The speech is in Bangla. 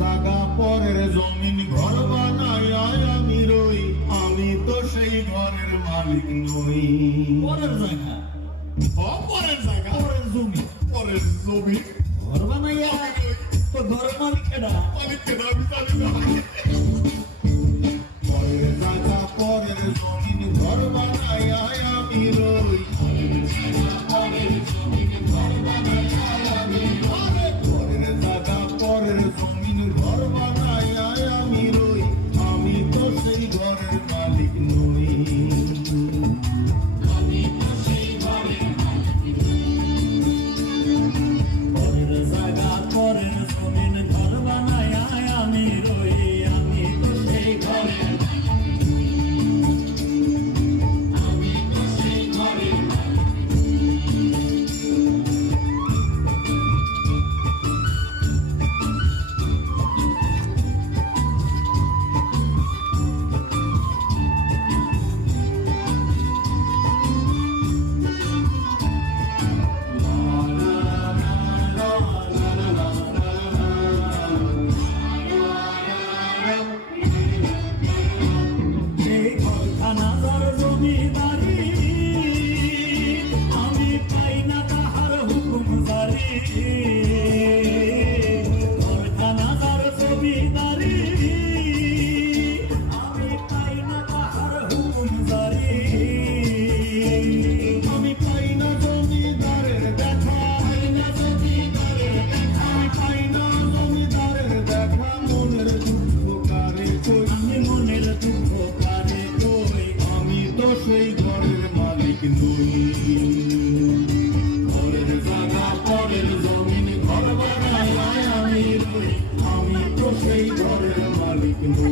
জায়গা পরের জমিন ঘর বানায় আমি রই, আমি তো সেই ঘরের মালিক নই। পরের জায়গা, পরের জায়গা, পরের জমি, পরের জমিন ঘর বানাইয়া তো ঘরের মালিক কেডা? মালিক কেন আমি জানি না। পরের জায়গা পরের জমিন ঘর বানায় আমি রই, পরের জায়গা পরের জমিন ঘর বানায় আমি রই, আমি তো সেই ঘরের মালিক নই। পরের জায়গা পরের জমিন ঘর বানায় আমি রই, আমি তো সেই ঘরের সেই ঘরের মালিক নই। পরের জায়গা পরের জমিন ঘর বানায় আমি রই, আমি তো সেই ঘরের মালিক নই।